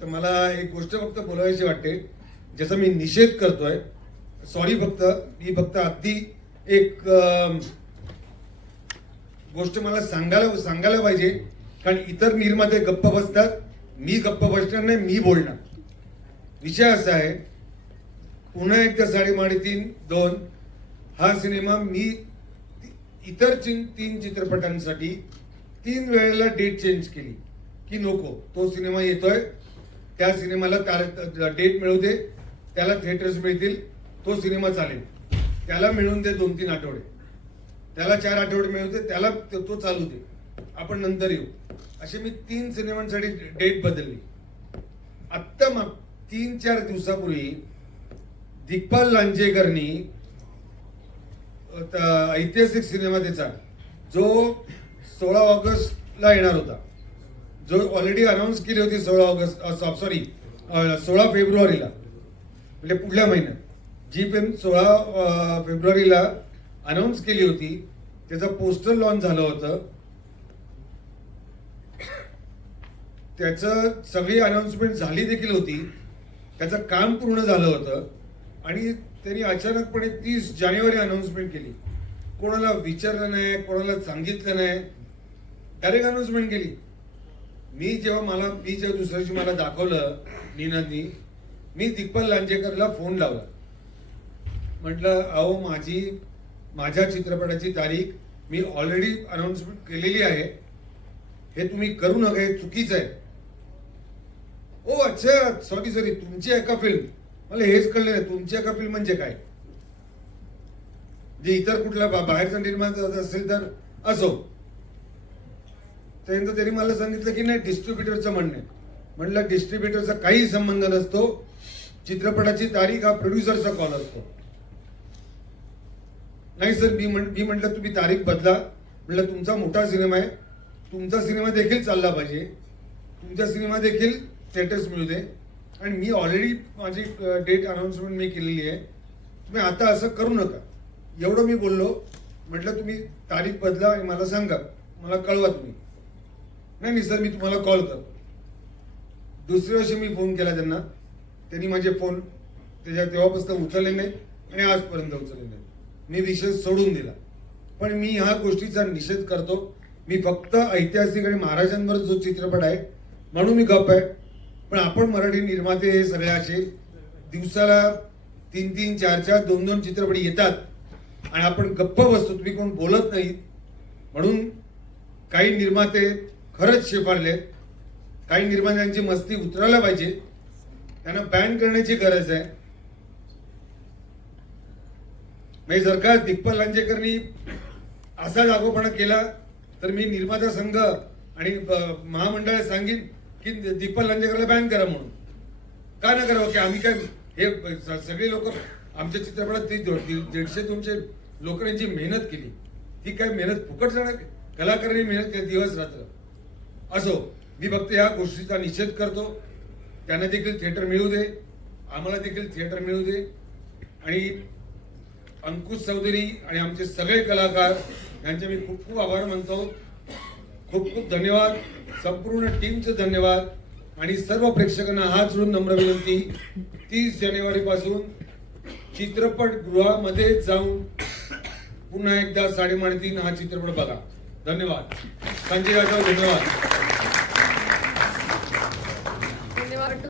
तर मला एक गोष्ट फक्त बोलायची वाटते, ज्याचा मी निषेध करतोय. सॉरी, मी फक्त अगदी एक गोष्ट मला सांगायला पाहिजे, कारण इतर निर्माते गप्प बसतात, मी गप्प बसणार नाही, मी बोलणार. विषय असा आहे, पुन्हा एकदा 3.5-2 हा सिनेमा मी इतर 3 चित्रपटांसाठी 3 वेळेला डेट चेंज केली की नको, तो सिनेमा येतोय, त्या सिनेमाला डेट मिळू दे, त्याला थिएटर्स मिळतील, तो सिनेमा चालेल, त्याला मिळून दे 2-3 आठवडे, त्याला 4 आठवडे मिळू दे, त्याला तो चालू दे, आपण नंतर येऊ. असे मी 3 सिनेमांसाठी डेट बदलली. आत्ता 3-4 दिवसापूर्वी दिग्पाल लांजेकरनी ऐतिहासिक सिनेमा त्याचा जो 16 ऑगस्टला येणार होता, जो ऑलरेडी अनाऊन्स केली होती 16 फेब्रुवारीला, म्हणजे पुढल्या महिन्यात, जी फिल्म 16 फेब्रुवारीला अनाऊन्स केली होती, त्याचा पोस्टर लॉन्च झालं होतं, त्याचं सगळी अनाऊन्समेंट झाली देखील होती, त्याचं काम पूर्ण झालं होतं, आणि त्यांनी अचानकपणे 30 जानेवारी अनाऊन्समेंट केली. कोणाला विचारलं नाही, कोणाला सांगितलं नाही, डायरेक्ट अनाऊन्समेंट केली. मी जेव्हा दुसऱ्या दिवशी मला दाखवलं नीनांनी, मी दिग्पाल लांजेकरला फोन लावला. म्हटलं, अहो, माझ्या चित्रपटाची तारीख मी ऑलरेडी अनाऊन्समेंट केलेली आहे, हे तुम्ही करू नका, हे चुकीचं आहे. ओ अच्छा, सॉरी, तुमची एका फिल्म, मला हेच कळलं नाही, तुमची एका फिल्म म्हणजे काय, जे इतर कुठला बाहेरचा निर्माता असेल तर असो. त्यानंतर त्यांनी मला सांगितलं की नाही, डिस्ट्रीब्युटरचं म्हणणं आहे. म्हटलं, डिस्ट्रीब्युटरचा काही संबंध नसतो, चित्रपटाची तारीख हा प्रोड्युसरचा कॉल असतो. नाही सर, मी म्हटलं तुम्ही तारीख बदला. म्हटलं, तुमचा मोठा सिनेमा आहे, तुमचा सिनेमा देखील चालला पाहिजे, तुमचा सिनेमा देखील थिएटर्स मिळू दे, आणि मी ऑलरेडी माझी डेट अनाऊन्समेंट मी केलेली आहे, तुम्ही आता असं करू नका, एवढं मी बोललो. म्हटलं, तुम्ही तारीख बदला आणि मला सांगा, मला कळवा तुम्ही. नाही सर, मी तुम्हाला कॉल करतो. दुसऱ्या वर्षी मी फोन केला त्यांना, त्यांनी माझे फोन तेव्हापासून उचलले नाही आणि आजपर्यंत उचलले नाही. मी विषय सोडून दिला. पण मी ह्या गोष्टीचा निषेध करतो. मी फक्त ऐतिहासिक आणि महाराजांवर जो चित्रपट आहे म्हणून मी गप्प आहे. पण आपण मराठी निर्माते हे सगळे असे दिवसाला 3-3, 4-4, 2-2 चित्रपट येतात आणि आपण गप्प बसतो, तुम्ही कोण बोलत नाही. म्हणून काही निर्माते खरंच शेफारले, काही निर्मात्यांची मस्ती उतरायला पाहिजे, त्यांना बॅन करण्याची गरज आहे. म्हणजे जर का दिग्पाल लांजेकरनी असा लागोपणा केला तर मी निर्माता संघ आणि महामंडळाला सांगेन की दिग्पाल लांजेकरला बॅन करा म्हणून. का न करावं, की आम्ही काय हे सगळे लोक आमच्या चित्रपटात 150-200 लोकांची मेहनत केली, ती काय मेहनत फुकट जाणार? कलाकारांनी मेहनत केली दिवस रात्र. असो, मी फक्त या गोष्टीचा निषेध करतो. त्यांना देखील थिएटर मिळू दे, आम्हाला देखील थिएटर मिळू दे. आणि अंकुश चौधरी आणि आमचे सगळे कलाकार यांचे मी खूप खूप आभार मानतो. खूप खूप धन्यवाद, संपूर्ण टीमचे धन्यवाद. आणि सर्व प्रेक्षकांना हात जोडून नम्र विनंती, 30 जानेवारी पासून चित्रपटगृहामध्ये जाऊन पुन्हा एकदा 3.5 हा चित्रपट बघा. धन्यवाद. संजय यादव, धन्यवाद.